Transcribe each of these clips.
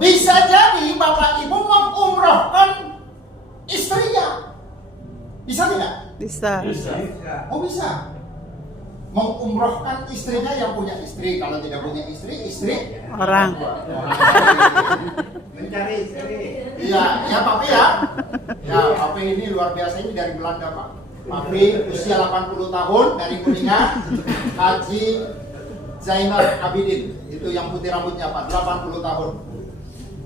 Bisa jadi Bapak Ibu mengumrohkan istrinya. Bisa tidak? Bisa. Oh bisa. Mengumrohkan istrinya yang punya istri. Kalau tidak punya istri, istri Orang. Mencari istri. Iya, ya Papi ya. Ya, Papi ini luar biasa, ini dari Belanda Pak. Papi usia 80 tahun dari Kuningan, Haji Zainal Abidin. Itu yang putih rambutnya Pak, 80 tahun.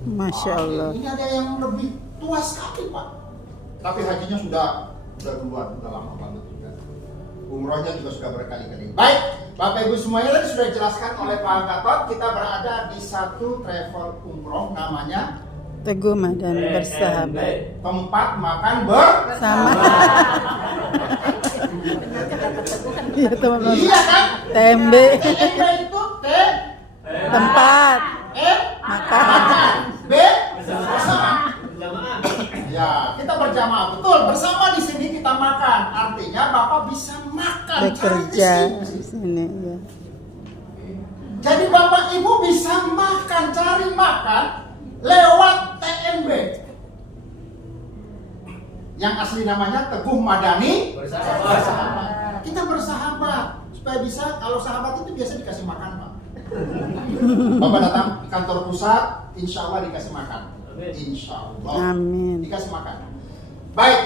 Masya Allah. Ini ada yang lebih tua sekali Pak. Tapi hajinya sudah duluan, sudah lama banget juga. Umrohnya juga sudah berkali-kali. Baik, Bapak Ibu semuanya tadi sudah dijelaskan oleh Pak Gatot. Kita berada di satu travel umroh namanya Teguh dan bersahabat. tempat makan bersama. Sama. Iya teman-teman. Iya kan? Tembe. TMB itu T Tempat. M Makan. B bersama. Ya, kita berjamaah betul. Bersama di sini kita makan. Artinya Bapak bisa makan Bekerja cari di di sini. sini. Ya. Jadi Bapak Ibu bisa makan, cari makan lewat TMB. Yang asli namanya Teguh Madani Bersahabat. Kita bersahabat supaya bisa, kalau sahabat itu biasa dikasih makan Pak. Bapak datang di kantor pusat, insya Allah dikasih makan. Insya Allah Amin. dikasih makan. Baik.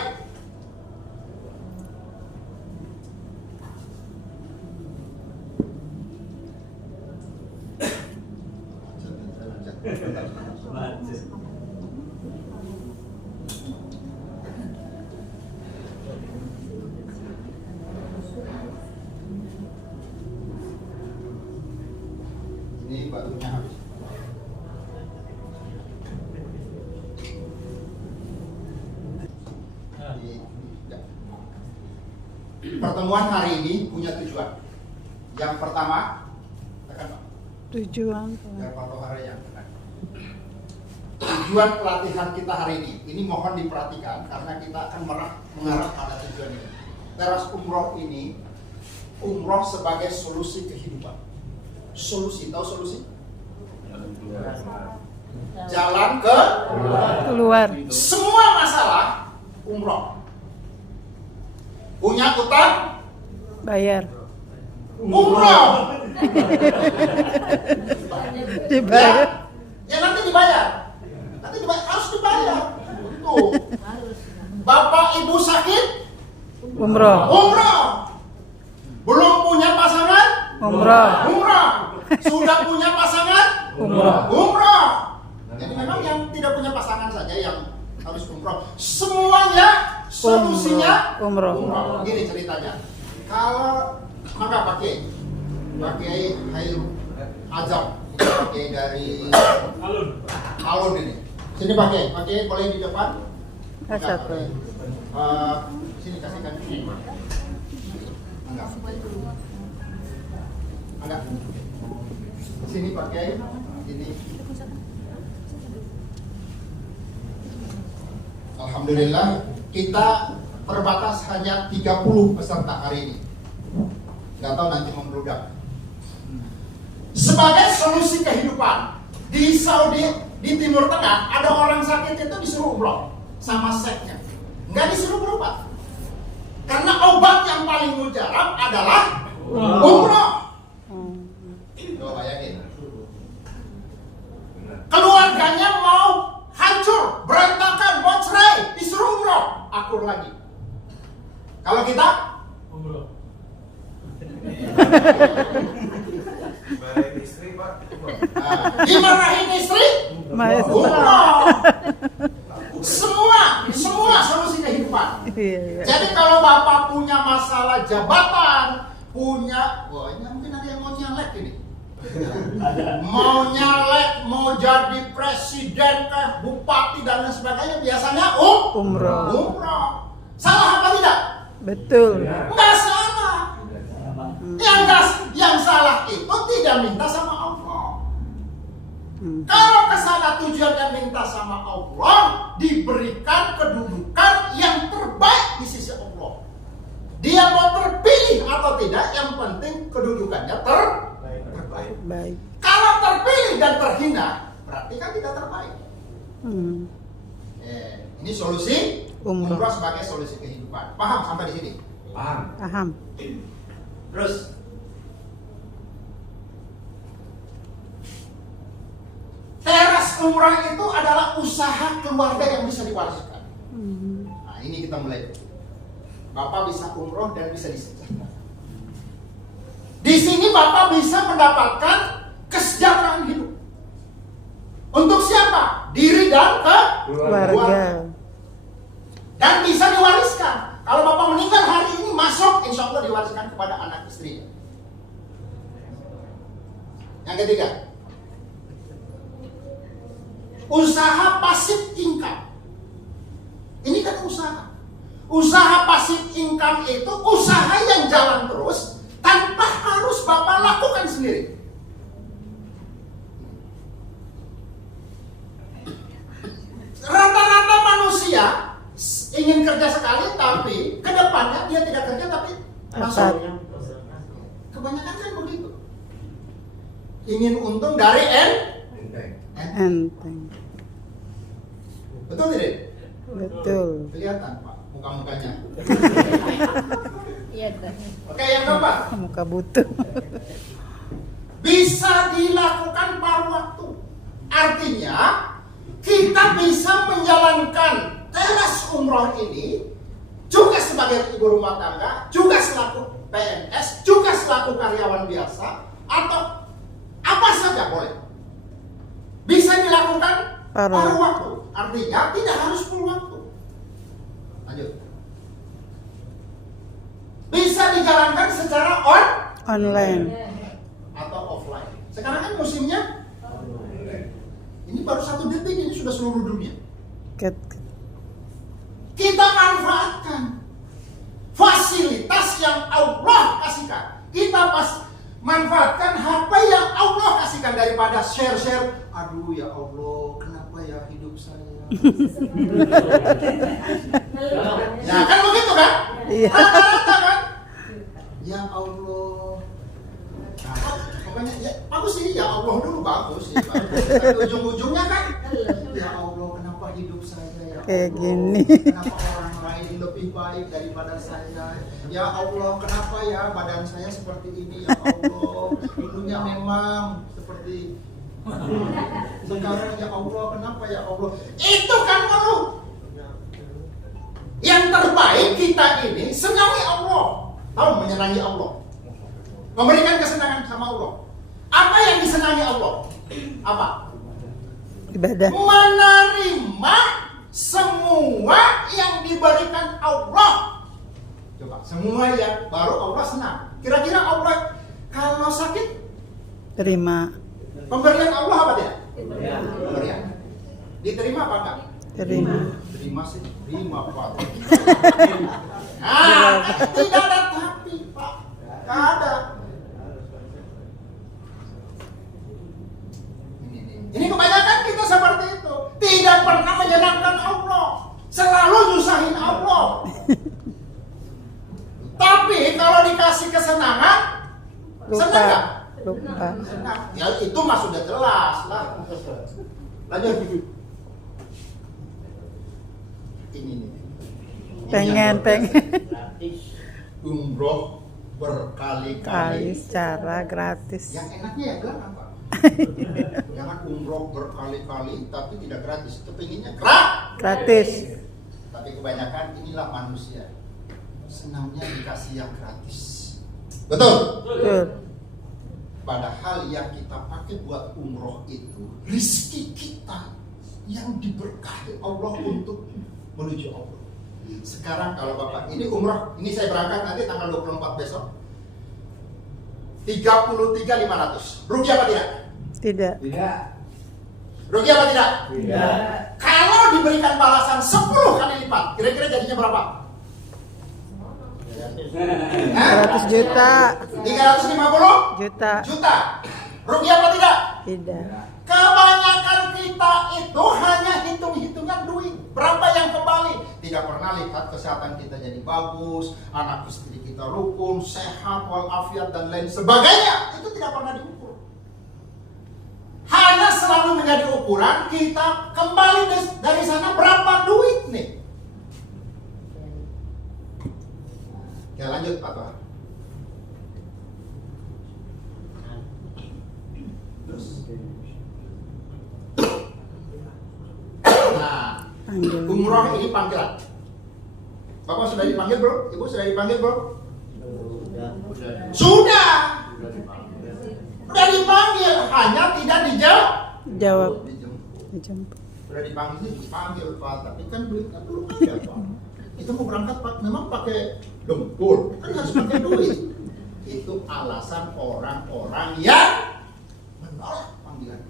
Ini batunya habis. Ya. Pertemuan hari ini punya tujuan. Yang pertama, tekan Pak. Tujuan. Biar Pak Tohara yang tekan. Tujuan pelatihan kita hari ini mohon diperhatikan karena kita akan mengarah pada tujuan ini. Teras umroh ini, umroh sebagai solusi kehidupan. Solusi, tahu solusi? Jalan ke Keluar. semua masalah umroh. Punya utang Bayar. umroh. Dibayar. Ya nanti dibayar. Harus dibayar. Tuh. Bapak Ibu sakit Umroh. umroh. Belum punya pasangan Umroh. umroh. Sudah punya pasangan Umroh. umroh. Jadi memang yang tidak punya pasangan saja yang harus umroh. Semuanya solusinya Umroh. umroh. Gini ceritanya. Kalau maka pakai Hairul Azam, pakai dari Alun ini. Sini pakai boleh di depan. Satu. Sini kasihkan ini. Enggak. Sini pakai ini. Alhamdulillah kita terbatas hanya 30 peserta hari ini. Nggak tahu nanti membludak. Sebagai solusi kehidupan di Saudi, di Timur Tengah ada orang sakit itu disuruh umroh sama seknya, nggak disuruh berobat karena obat yang paling mujarab adalah umroh. Coba bayangin, keluarganya mau hancur, berantakan, mau cerai, disuruh umroh, akur lagi. Kalau kita Umroh. Istri Pak. dimarahin istri, umroh. Semua solusi kehidupan. Iya. Jadi kalau Bapak punya masalah jabatan, wah ini mungkin ada yang mau nyalek ini. Mau nyalek, mau jadi presiden kah, bupati dan lain sebagainya, biasanya Umroh. umroh. Salah apa tidak? Betul. Enggak salah. Yang salah itu tidak minta sama Allah. Kalau kesana tujuannya minta sama Allah, diberikan kedudukan yang terbaik di sisi Allah. Dia mau terpilih atau tidak, yang penting kedudukannya terbaik. Baik. Kalau terpilih dan terhina, berarti berarti kan tidak terbaik. Hmm. Ini solusi Umroh. umroh sebagai solusi kehidupan. Paham sampai di sini? Paham. Paham. Terus teras umrah itu adalah usaha keluarga yang bisa diwariskan. Nah, ini kita mulai. Bapak bisa umroh dan bisa disejahterakan. Di sini Bapak bisa mendapatkan kesejahteraan hidup. Untuk siapa? Diri dan Keluarga. Dan bisa diwariskan. Kalau Bapak meninggal hari ini masuk, insya Allah diwariskan kepada anak istrinya. Yang ketiga, usaha pasif income. Ini kan usaha. Usaha pasif income itu usaha yang jalan terus tanpa harus Bapak lakukan sendiri. Rata-rata manusia ingin kerja sekali tapi kedepannya dia tidak kerja tapi masuk. Kebanyakan kan begitu. Ingin untung dari Enteng. Betul tidak? Betul. Kelihatan Pak muka-mukanya. Iya, Kak. Oke, yang keempat, Muka butuh. bisa dilakukan paruh waktu. Artinya kita bisa menjalankan teras umroh ini juga sebagai ibu rumah tangga, juga selaku PNS, juga selaku karyawan biasa, atau apa saja boleh. Bisa dilakukan paruh waktu. Artinya tidak harus full waktu. Lanjut. Bisa dijalankan secara Online. atau offline. Sekarang kan musimnya ini baru 1 detik, ini sudah seluruh dunia. Kita manfaatkan fasilitas yang Allah kasihkan. Kita manfaatkan HP yang Allah kasihkan daripada share-share. Aduh ya Allah, kenapa ya hidup saya? Nah kan begitu kan? Iya. Rata-rata kan? Ya Allah. Nah, pokoknya ya, bagus sih, ya Allah dulu bagus sih. Tapi ujung-ujungnya kan, ya Allah kenapa hidup saya ya Allah? Kayak gini. Kenapa orang lain lebih baik daripada saya? Ya Allah kenapa ya badan saya seperti ini ya Allah? Dulunya memang seperti sekarang ya Allah kenapa ya Allah? Itu kan ngeluh. Yang terbaik kita ini senangi Allah. Tahu menyenangi Allah, memberikan kesenangan sama Allah. Apa yang disenangi Allah? Apa? Ibadah. Menerima semua yang diberikan Allah. Coba, semua ya, baru Allah senang. Kira-kira Allah kalau sakit, Terima. pemberian Allah apa tidak? Pemberian. Diterima apa enggak? Terima. Terima sih, terima Pak. Nah, tidak ada tapi Pak, tidak ada. Ini kebanyakan kita seperti itu, tidak pernah menyenangkan Allah, selalu nyusahin Allah. Tapi kalau dikasih kesenangan, senang nggak? Lupa. Senang. Ya itu mah sudah jelas lah. Lanjut. Ini nih. Pengen. Umroh Kali berkali-kali. secara gratis. Yang enaknya ya enggak Pak. Jangan umroh berkali-kali tapi tidak gratis. Kepinginnya Gratis. Tapi kebanyakan inilah manusia. Senangnya dikasih yang gratis. Betul? Betul. Padahal yang kita pakai buat umroh itu rezeki kita yang diberkahi Allah untuk menuju Allah. Sekarang kalau Bapak ini umroh, ini saya berangkat nanti tanggal 24 besok. 33.500. Rugi apa tidak? Tidak. Tidak. Rugi apa tidak? Tidak. Kalau diberikan balasan 10 kali lipat, kira-kira jadinya berapa? 100 juta. 350 Juta. Rugi apa tidak? Tidak. Kebanyakan kita itu hanya hitung-hitungan duit. Berapa yang kembali? Tidak pernah lihat kesehatan kita jadi bagus, anak istri kita rukun, sehat, walafiat dan lain sebagainya. Itu tidak pernah diukur. Hanya selalu selalu menjadi ukuran kita kembali dari sana berapa duit nih. Ya lanjut Pak Toha. Terus. Nah, Panggil. umroh ini panggilan. Bapak sudah dipanggil bro? Ibu sudah dipanggil bro? Sudah. Sudah dipanggil, hanya tidak dijawab. Jawab. Dijemput. Dijemput. Sudah dipanggil sih dipanggil Pak, tapi kan duitnya belum ada Pak. Itu mau berangkat Pak, memang pakai dempul, kan harus pakai duit. Itu alasan orang-orang yang menolak panggilan.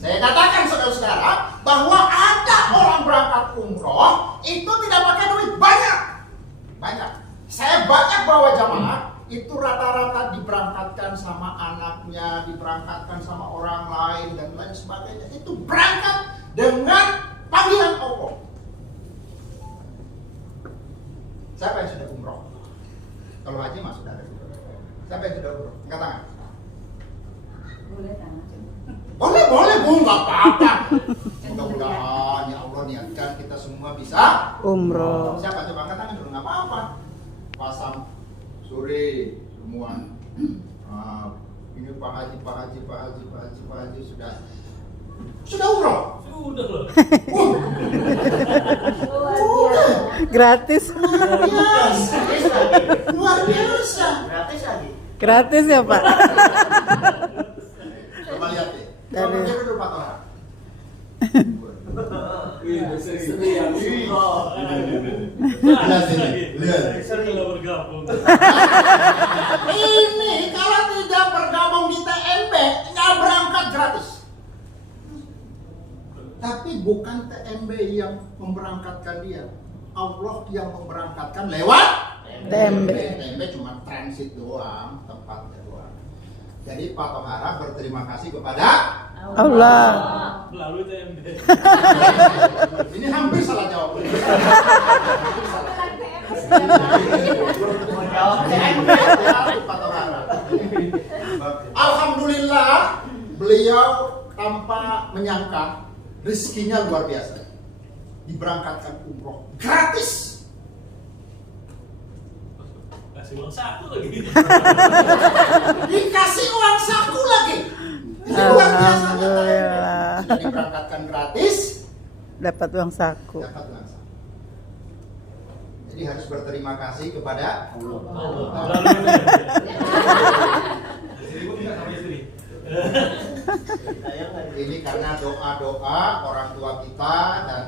Saya katakan saudara-saudara bahwa ada orang berangkat umroh itu tidak pakai duit banyak. Saya banyak bawa jamaah itu rata-rata diberangkatkan sama anaknya, diberangkatkan sama orang lain dan lain sebagainya. Itu berangkat dengan panggilan Allah. Siapa yang sudah umroh? Kalau haji mah sudah ada. Siapa yang sudah umroh? Angkat tangan. Boleh, Bu, nggak apa-apa. Mudah-mudahan ya Allah niatkan kita semua bisa Umroh. Siapa coba angkat tangan dulu, nggak apa-apa. Pasang sore semua. Ini Pak Haji sudah umroh. Sudah loh. Gratis. Luar biasa. Gratis ya Pak. Coba lihat deh. Dari- Coba lihat dulu Pak Toha. Sering kalau bergabung. Ini kalau tidak bergabung di TMB nggak berangkat gratis. Tapi bukan TMB yang memberangkatkan dia, Allah yang memberangkatkan lewat TMB. TMB cuma transit doang, tempatnya doang. Jadi Pak Tohara berterima kasih kepada Allah. Melalui TMB. Ini hampir salah jawab. Pak Tohara. Alhamdulillah beliau tanpa menyangka rezekinya luar biasa. Diberangkatkan umroh gratis. Kasih uang saku lagi. Dikasih uang saku lagi. Ini luar biasa. Alhamdulillah. Sudah diberangkatkan gratis, Dapat uang saku. dapat uang saku. Jadi harus berterima kasih kepada Allah. Melalui TMB. Istri gua minta sama istri. Ini karena doa-doa orang tua kita dan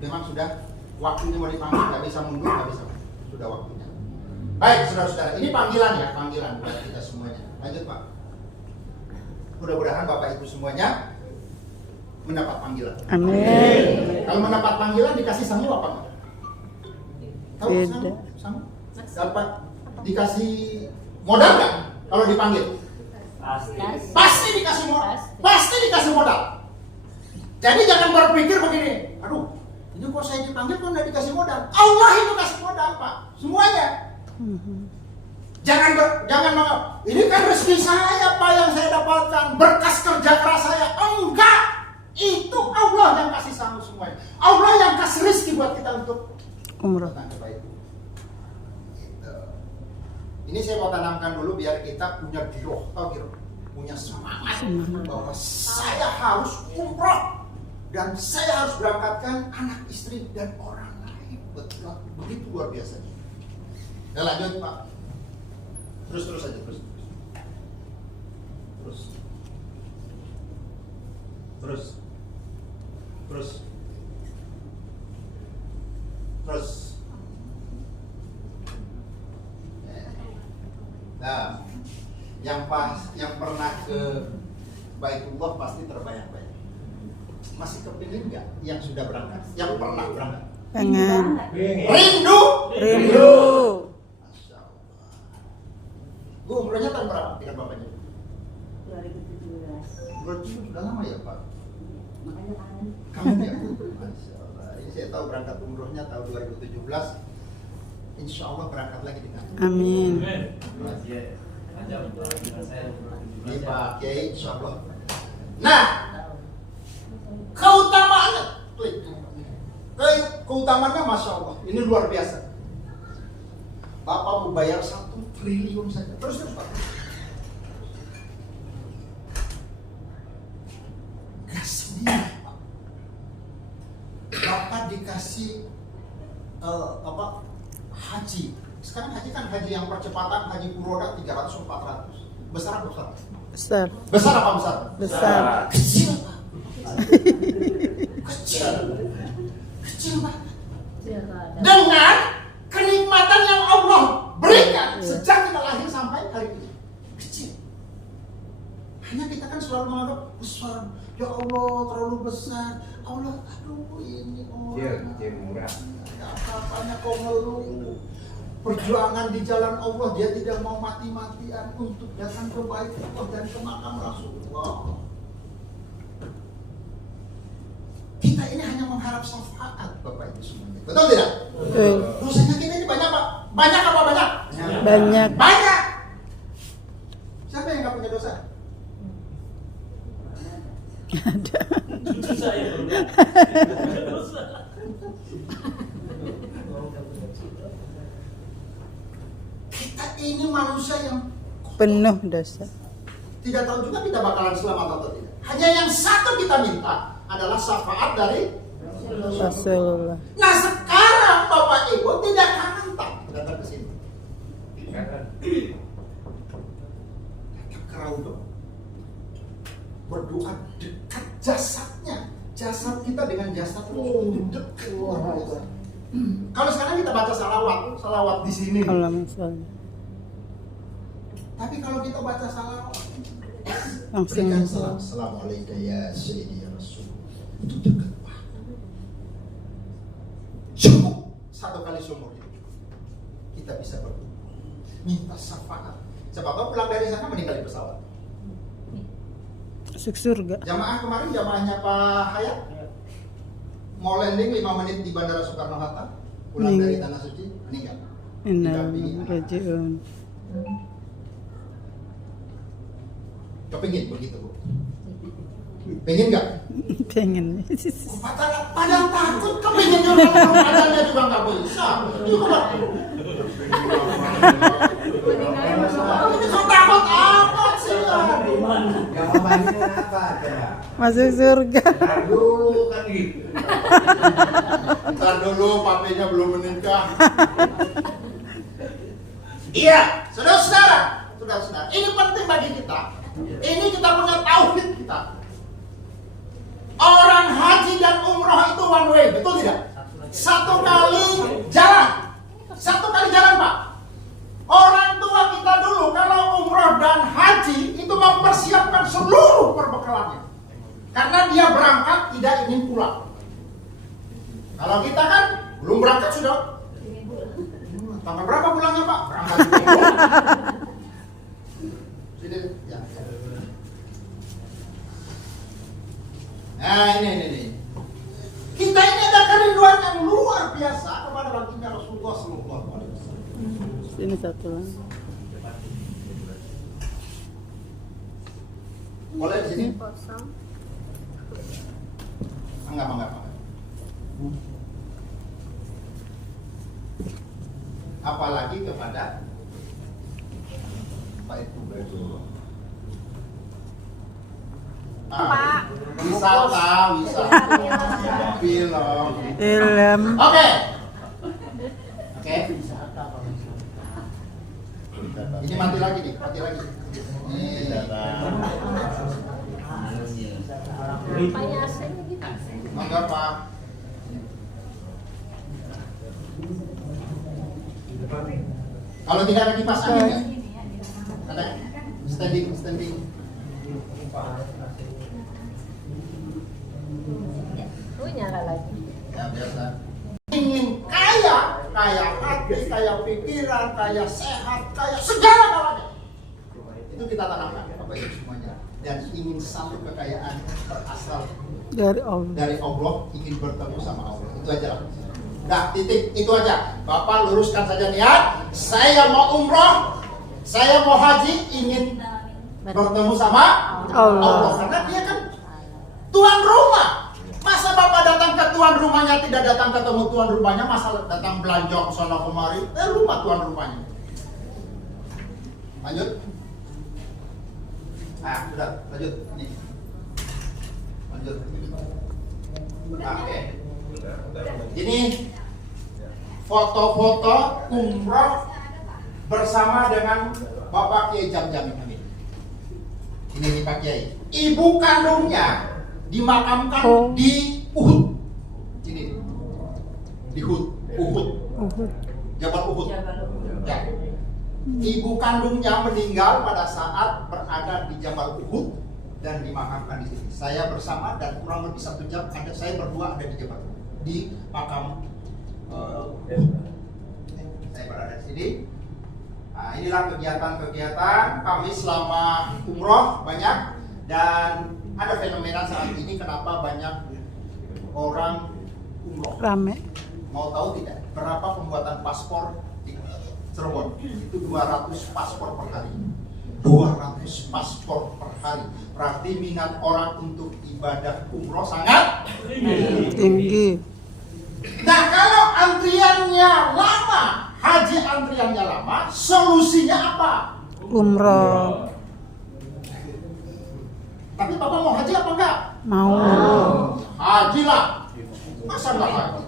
memang sudah waktunya mau dipanggil, nggak bisa mundur, nggak bisa. Sudah waktunya. Baik, saudara-saudara, ini panggilan ya, panggilan buat kita semuanya. Lanjut Pak. Mudah-mudahan Bapak Ibu semuanya mendapat panggilan. Amin. Kalau mendapat panggilan dikasih sangu apa enggak? Tahu sangu? Tidak. Sangu? Dapat dikasih modal nggak kalau dipanggil? Pasti dikasih modal. Pasti dikasih modal. Jadi jangan berpikir begini, aduh, ini kok saya dipanggil kok nggak dikasih modal? Allah itu kasih modal Pak, semuanya. Jangan ini kan rezeki saya Pak yang saya dapatkan, berkas kerja keras saya. Enggak, itu Allah yang kasih sangu semuanya. Allah yang kasih rezeki buat kita untuk Umroh. datang ke bait. Gitu. Ini saya mau tanamkan dulu biar kita punya giroh, punya semangat bahwa saya harus umroh dan saya harus berangkatkan anak istri dan orang lain. Betul, begitu luar biasa. Ya lanjut Pak. Terus aja terus. Nah, yang pernah ke Baitullah pasti terbayang-bayang. Masih kepingin nggak yang sudah berangkat? Yang pernah berangkat? Pengen. Rindu? Rindu. Masya Allah. Bu, umrohnya tahun berapa dengan bapaknya? 2017. Berarti sudah lama ya Pak? Makanya kangen. Kangen ya? Masya Allah. Ini saya tahu berangkat umrohnya tahun 2017. Insya Allah berangkat lagi dengan Amin. ini Pak Kiai, insya Allah Nah, keutamaannya, keutamaannya Masya Allah, ini luar biasa. Bapak mau bayar 1 triliun saja. Terus Pak. Gak sendiri Pak. Bapak dikasih haji. Sekarang haji kan haji yang percepatan, haji furoda 300-400. Besar apa besar? Besar. Besar apa besar? Besar. Kecil Pak. Kecil. Kecil banget. Dengan kenikmatan yang Allah berikan sejak kita lahir sampai hari ini. Kecil. Hanya kita kan selalu menganggap besar. Ya Allah terlalu besar. Allah, aduh ini orang. Kecil murah. Apa-apanya kau ngeluh. Perjuangan di jalan Allah, dia tidak mau mati-matian untuk datang ke bait Allah dan ke makam Rasulullah. Kita ini hanya mengharap syafaat Bapak Ibu semuanya. Betul tidak? Betul. Dosanya kita ini banyak Pak. Banyak apa banyak? Banyak. Banyak. Siapa yang nggak punya dosa? Cucu saya. Kita ini manusia yang Penuh dosa. tidak tahu juga kita bakalan selamat atau tidak. Hanya yang satu kita minta adalah syafaat dari Rasulullah. Nah sekarang Bapak Ibu tidak kangen tak datang ke sini. Datang ke Raudhah. Berdoa dekat jasadnya. Jasad kita dengan jasad Rasul dekat luar biasa. Kalau sekarang kita baca salawat di sini. Allahumma sholli. Tapi kalau kita baca salawat, Langsung. berikan salam. Assalamualaikum ya Sayyidi ya Rasul. Itu dekat banget. Cukup 1 kali seumur hidup kita bisa berdoa, minta syafaat. Siapa tahu pulang dari sana meninggal di pesawat. Masuk surga. Jamaah kemarin, jamaahnya Pak Hayat mau landing 5 menit di Bandara Soekarno-Hatta, pulang dari Tanah Suci, meninggal. Innalillahi wa inna ilaihi raji'un. Kepingin begitu Bu? Pengen nggak? Pengen. Padahal takut, kepingin juga padahal juga nggak bisa. Itu kan takut amat sih. Jawabannya apa? Masuk surga. Ntar dulu kan gitu. Ntar dulu papenya belum menikah. Iya, saudara-saudara, ini penting bagi kita. Ini kita punya tauhid kita. Orang haji dan umroh itu one way, betul tidak? 1 kali jalan. 1 kali jalan Pak. Orang tua kita dulu kalau umroh dan haji itu mempersiapkan seluruh perbekalannya. Karena dia berangkat tidak ingin pulang. Kalau kita kan belum berangkat sudah. Tanggal berapa pulangnya Pak? Berangkat juga. Sini, ya. Nah ini. Kita ini ada kerinduan yang luar biasa kepada baginda Rasulullah SAW. Ini satu lagi. Boleh di sini? Enggak. Apalagi kepada Pak Ibu Rasulullah. Wisata. Film. Oke. Ini mati lagi nih. Enggak Pak. Kalau tidak ada kipas angin ya? Ada standing. Nyala lagi. Ya biasa. Ingin kaya hati, kaya pikiran, kaya sehat, kaya segala-galanya. Itu kita tanamkan Bapak Ibu semuanya. Dan ingin satu kekayaan berasal dari Allah, ingin bertemu sama Allah. Itu aja lah. Nah, titik itu aja. Bapak luruskan saja niat. Saya mau umroh, saya mau haji, ingin bertemu sama Allah. Karena dia kan tuan rumah. Masa Bapak datang ke tuan rumahnya tidak datang ketemu tuan rumahnya, masa datang belanja ke sana kemari, rumah tuan rumahnya. Lanjut. Nah, sudah, lanjut. Nih. Lanjut. Nah, oke. Ini foto-foto umroh bersama dengan Bapak Kiai Jam-Jam Amin. Ini nih Pak Kiai. Ibu kandungnya dimakamkan di Uhud. Ini di Uhud. Jabal Uhud. Ya. Ibu kandungnya meninggal pada saat berada di Jabal Uhud dan dimakamkan di sini. Saya bersama dan kurang lebih 1 jam saya berdua ada di Jabal Uhud, di makam Uhud. Saya berada di sini. Nah, inilah kegiatan-kegiatan kami selama umroh banyak, dan ada fenomena saat ini kenapa banyak orang umroh. Rame. Mau tahu tidak berapa pembuatan paspor di Cirebon? Itu 200 paspor per hari. 200 paspor per hari. Berarti minat orang untuk ibadah umroh sangat Tinggi. Nah, kalau antriannya lama, haji antriannya lama, solusinya apa? Umroh. Tapi Bapak mau haji apa enggak? Mau. Haji lah. Masa enggak haji?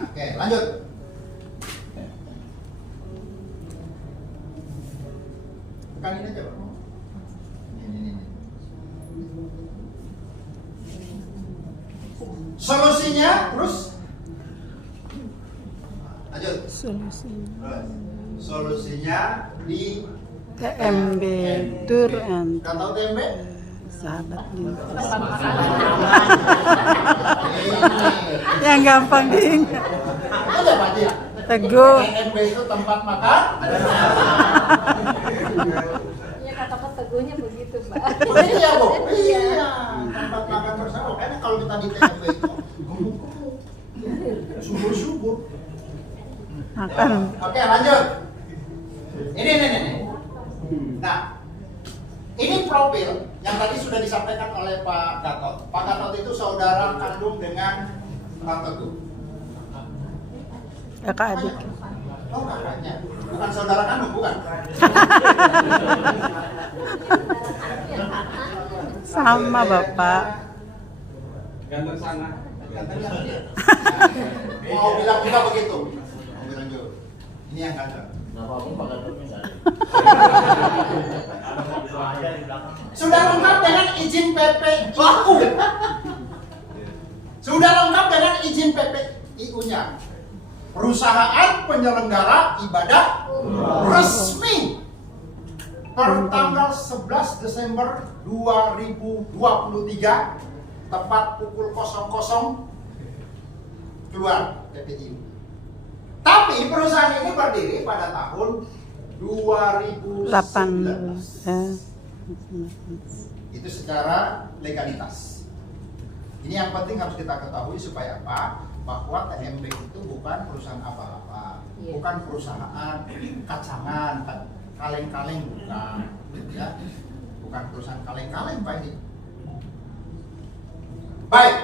Oke, lanjut. Bukan ini aja, Pak. Ini. Solusinya terus lanjut. Solusinya di TMB Tour and Gak tahu TMB? Sahabat Lintas. Yang gampang diingat. Ada Pak Haji? Teguh. TMB itu tempat makan. Ya kata Pak Teguhnya begitu, Pak. Begitu ya, Bu? Iya, tempat makan bersama. Kayaknya kalau kita di TMB itu subur-subur. Makan. Oke, lanjut. Ini. Nah, ini profil yang tadi sudah disampaikan oleh Pak Gatot. Pak Gatot itu saudara kandung dengan Pak Teguh. Kakak adik. Oh, kakaknya. Bukan saudara kandung, bukan? Sama Bapak. Ganteng sana. Mau bilang juga begitu. Mau bilang juga. Ini yang ganteng. Sudah lengkap dengan izin PPIU. Sudah lengkap dengan izin PPIU-nya. Perusahaan penyelenggara ibadah resmi per tanggal 11 Desember 2023 tepat pukul 00 keluar PPIU. Tapi perusahaan ini berdiri pada tahun 2019. Itu secara legalitas. Ini yang penting harus kita ketahui supaya apa? Bahwa TMB itu bukan perusahaan apa-apa, bukan perusahaan kacangan, kaleng-kaleng bukan, ya, bukan perusahaan kaleng-kaleng Pak ini. Baik.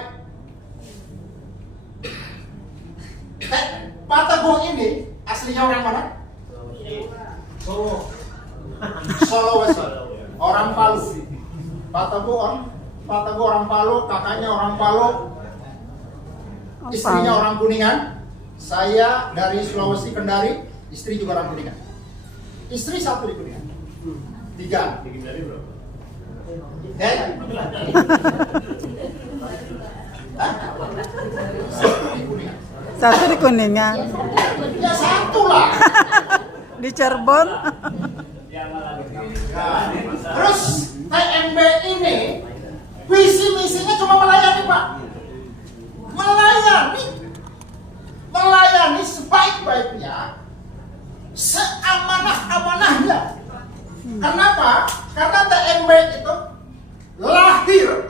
Pak Teguh ini aslinya orang mana? Sulawesi. Orang Palu. Pak Teguh orang Palu, kakaknya orang Palu. Istrinya orang Kuningan. Saya dari Sulawesi Kendari, istri juga orang Kuningan. Istri satu di Kuningan. 3. Dari berapa? Satu di Kuningan. Ya satu lah. Di Cirebon. Nah, terus TMB ini visi misinya cuma melayani Pak. Melayani sebaik-baiknya, seamanah-amanahnya. Kenapa? Karena TMB itu lahir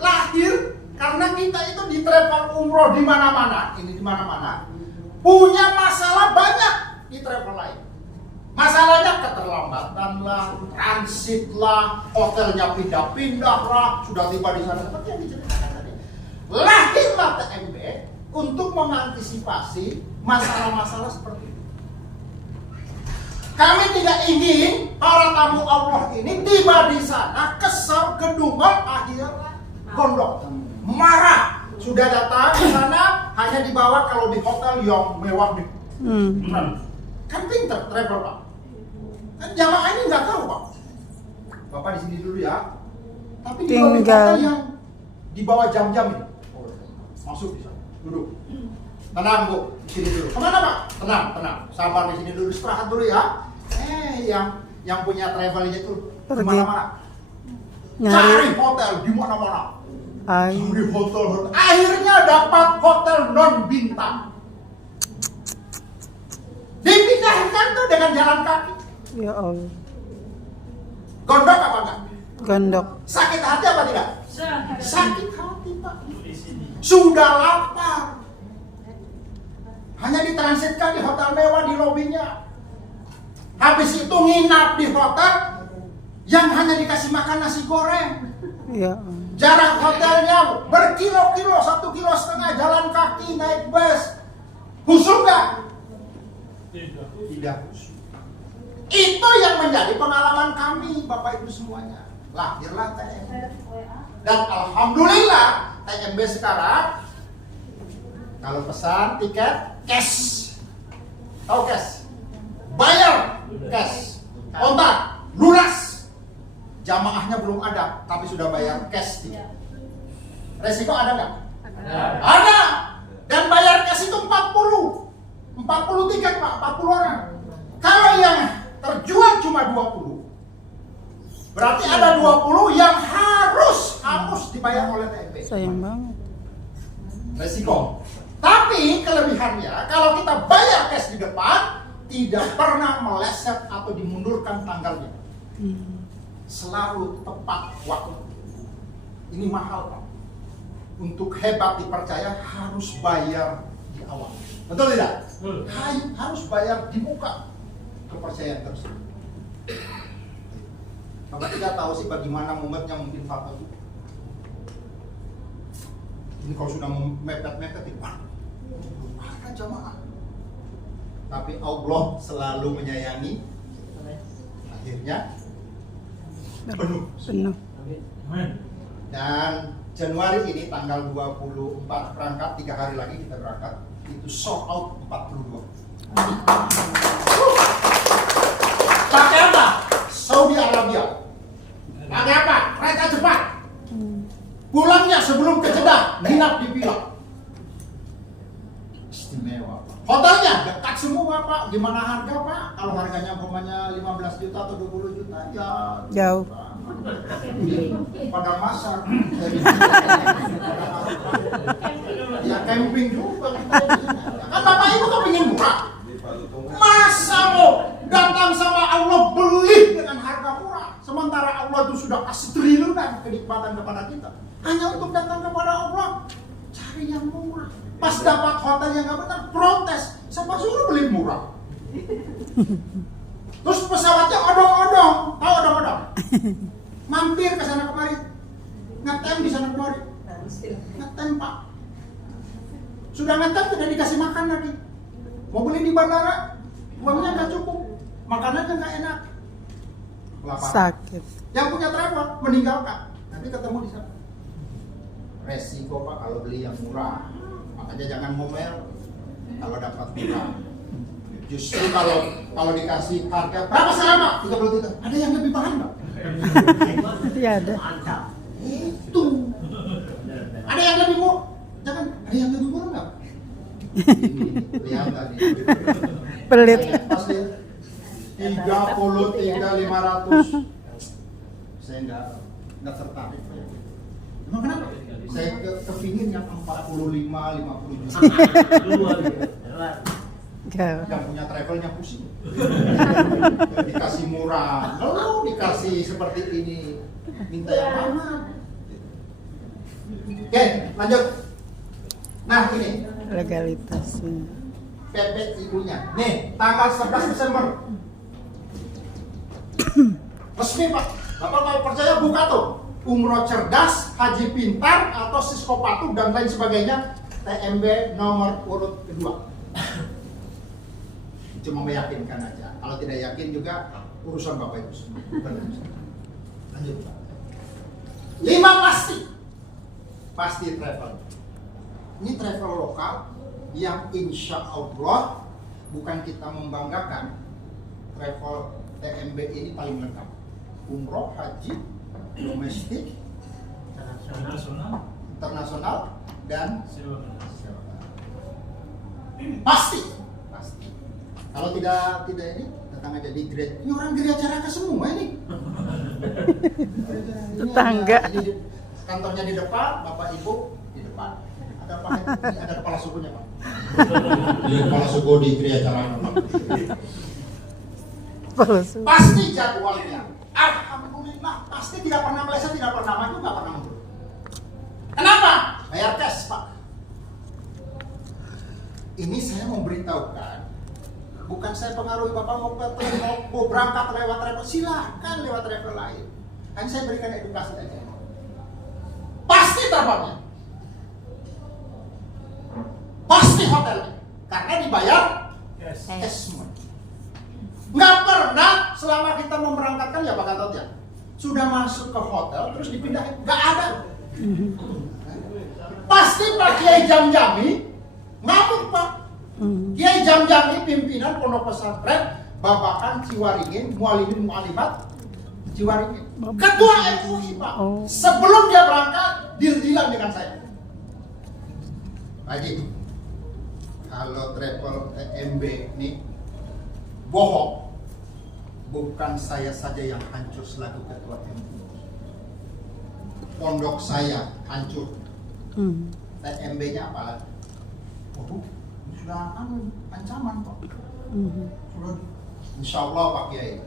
karena kita itu di travel umroh di mana-mana, punya masalah banyak di travel lain. Masalahnya keterlambatan lah, transit lah, hotelnya pindah-pindah lah, sudah tiba di sana seperti yang diceritakan. mengantisipasi masalah-masalah seperti itu. Kami tidak ingin para tamu Allah ini tiba di sana kesel, kedungan, akhir gondok, marah. Sudah datang di sana hanya dibawa kalau di hotel yang mewah nih. Kan pinter travel Pak. Kan jamaah ini nggak tahu Pak. Bapak di sini dulu ya. Tapi di hotel yang di bawah jam-jam ini. Masuk di sana, duduk. Tenang Bu, di sini dulu. Kemana Pak? Tenang. Sabar di sini dulu, istirahat dulu ya. Yang punya travelnya itu kemana-mana. Cari hotel di mana-mana. Cari hotel. Akhirnya dapat hotel non bintang. Dipindahkan tuh dengan jalan kaki. Ya Allah. Gondok apa enggak? Gondok. Sakit hati apa tidak? Sakit hati Pak. Sudah lapar. Hanya ditransitkan di hotel mewah di lobinya. Habis itu nginap di hotel yang hanya dikasih makan nasi goreng. Ya. Jarak hotelnya berkilo-kilo, 1,5 kilo jalan kaki naik bus. Khusyuk nggak? Tidak khusyuk. Itu yang menjadi pengalaman kami, Bapak Ibu semuanya. Lahirlah TMB. Dan alhamdulillah TMB sekarang kalau pesan tiket cash. Tahu cash? Bayar cash. Kontak, lunas. Jamaahnya belum ada, tapi sudah bayar cash tiket. Resiko ada nggak? Ada. Dan bayar cash itu 40 tiket Pak, 40 orang. Kalau yang terjual cuma 20, berarti ada 20 yang harus dibayar oleh TMB. Sayang banget. Resiko. Tapi kelebihannya kalau kita bayar cash di depan tidak pernah meleset atau dimundurkan tanggalnya. Selalu tepat waktu. Ini mahal Pak. Untuk hebat dipercaya harus bayar di awal. Betul tidak? Harus bayar di muka kepercayaan tersebut. Bapak tidak tahu sih bagaimana momennya mungkin Pak itu. Ini kalau sudah mepet-mepet itu ada jamaah. Tapi Allah selalu menyayangi. Akhirnya penuh. Dan Januari ini tanggal 24 berangkat, 3 hari lagi kita berangkat. Itu sold out 42. Pakai apa? Saudi Arabia. Pakai apa? Kereta cepat. Pulangnya sebelum ke Jeddah, nginap di villa. Istimewa Pak. Hotelnya dekat semua Pak. Gimana harga Pak? Kalau harganya umpamanya 15 juta atau 20 juta ya jauh. Pada masak. Ya camping juga. Kan Bapak Ibu kepingin murah. Masa mau datang sama Allah beli dengan harga murah, sementara Allah itu sudah kasih triliunan kenikmatan kepada kita. Hanya untuk datang kepada Allah cari yang murah. Pas dapat hotel yang nggak benar, protes. Siapa suruh beli murah? Terus pesawatnya odong-odong, tahu odong-odong? Mampir ke sana kemari, ngetem di sana kemari, ngetem Pak. Sudah ngetem tidak dikasih makan lagi. Mau beli di bandara, uangnya nggak cukup, makanannya nggak enak. Kelaparan. Sakit. Yang punya travel meninggalkan, nanti ketemu di sana. Resiko Pak kalau beli yang murah, makanya jangan ngomel kalau dapat murah. Justru kalau dikasih harga berapa sekarang Pak? 33. Ada yang lebih mahal Pak? Iya ada. Itu. Ada yang lebih murah? Jangan, ada yang lebih murah nggak? Lihat tadi. Pelit. Pas lihat 33.500. Saya nggak tertarik. Emang kenapa? Saya kepingin yang 45-50 juta. Yang punya travelnya pusing. Dikasih murah, lalu dikasih seperti ini, minta yang mana? Oke, lanjut. Nah ini Legalitasnya. pepet ibunya. Nih, tanggal 11 Desember. Resmi Pak. Bapak kalau percaya buka tuh. Umroh cerdas, haji pintar, atau siskopatu dan lain sebagainya. TMB nomor urut kedua. Cuma meyakinkan aja. Kalau tidak yakin juga urusan Bapak Ibu semua. Lanjut Pak. 5 pasti travel. Ini travel lokal yang insya Allah bukan kita membanggakan. Travel TMB ini paling lengkap. Umroh, haji, domestik, internasional, dan pasti. Kalau tidak ini datang aja di gereja. Ini orang gereja Raka semua ini. Tetangga. Ini kantornya di depan, Bapak Ibu di depan. Ada Pak, ini ada kepala sukunya Pak. Kepala suku di gereja Raka. Pasti jadwalnya. Alhamdulillah, pasti tidak pernah meleset, tidak pernah maju, nggak pernah mundur. Kenapa? Bayar cash Pak. Ini saya mau beritahukan, bukan saya pengaruhi Bapak mau berangkat lewat travel, silahkan lewat travel lain. Kan saya berikan edukasi aja. Pasti terbangnya, pasti hotelnya, karena dibayar cash semua. Nggak pernah selama kita memberangkatkan ya Pak Gatot ya, sudah masuk ke hotel terus dipindahin, nggak ada. Pasti Pak Kiai Jamjami ngamuk Pak. Kiai Jamjami pimpinan pondok pesantren Babakan Ciwaringin, Mualimin Mualimat Ciwaringin, ketua MUI Pak. Sebelum dia berangkat deal-dealan dengan saya. Haji, kalau travel TMB ini bohong, bukan saya saja yang hancur selaku ketua MUI. Pondok saya hancur. TMB-nya apa lagi? Waduh, ini sudah ancaman Pak. Sudah, insya Allah Pak Kiai.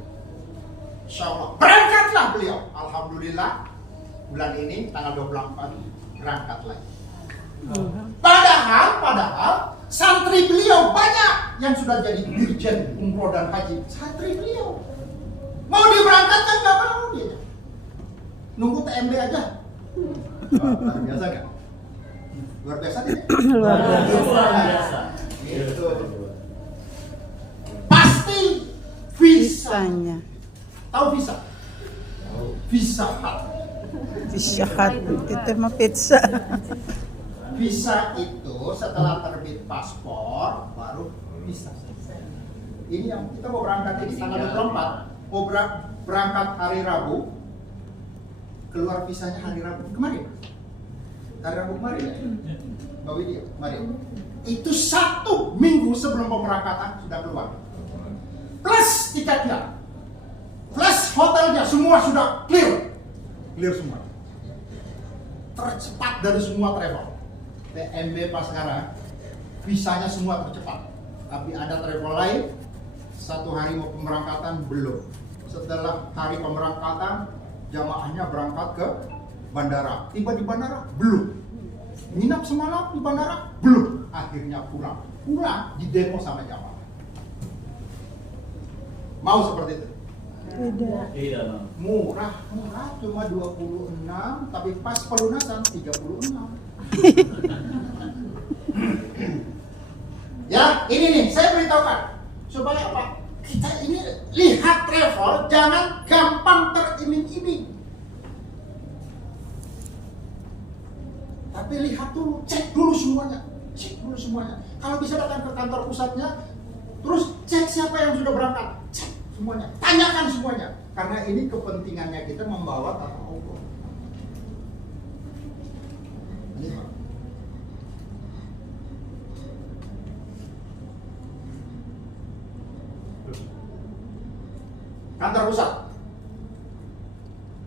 Insya Allah berangkatlah beliau. Alhamdulillah bulan ini tanggal 24 berangkat lagi. Padahal santri beliau banyak yang sudah jadi dirjen umroh dan haji. Santri beliau mau diberangkatkan nggak mau dia. Nunggu TMB aja. Luar biasa nggak? Luar biasa tidak? Luar biasa. Gitu. Pasti visa. Visanya. Tahu visa? Visa Hut. Visa Hut itu mah pizza. Visa itu setelah terbit paspor baru visa. Ini yang kita mau berangkat ini tanggal 24. Mau berangkat hari Rabu. Keluar visanya hari Rabu kemarin. Hari Rabu kemarin ya? Mbak Widya, kemarin. Itu 1 minggu sebelum pemberangkatan sudah keluar. Plus tiketnya, plus hotelnya, semua sudah clear. Clear semua. Tercepat dari semua travel. TMB pas sekarang, visanya semua tercepat. Tapi ada travel lain, 1 hari mau pemberangkatan belum. Setelah hari pemberangkatan, jamaahnya berangkat ke bandara. Tiba di bandara belum. Nginap semalam di bandara belum. Akhirnya pulang di demo sama jamaah. Mau seperti itu? Tidak. Murah cuma 26, tapi pas pelunasan 36. Ya, ini nih saya beritahukan supaya apa? Kita ini lihat travel jangan gampang teriming-iming. Tapi lihat dulu, cek dulu semuanya. Kalau bisa datang ke kantor pusatnya, terus cek siapa yang sudah berangkat, cek semuanya, tanyakan semuanya. Karena ini kepentingannya kita membawa tata Allah. Ini Pak. Kantor pusat.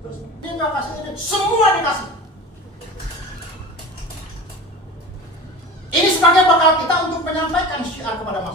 Terus dia nggak kasih ini, semua dikasih. Ini sebagai bekal kita untuk menyampaikan syiar kepada masyarakat.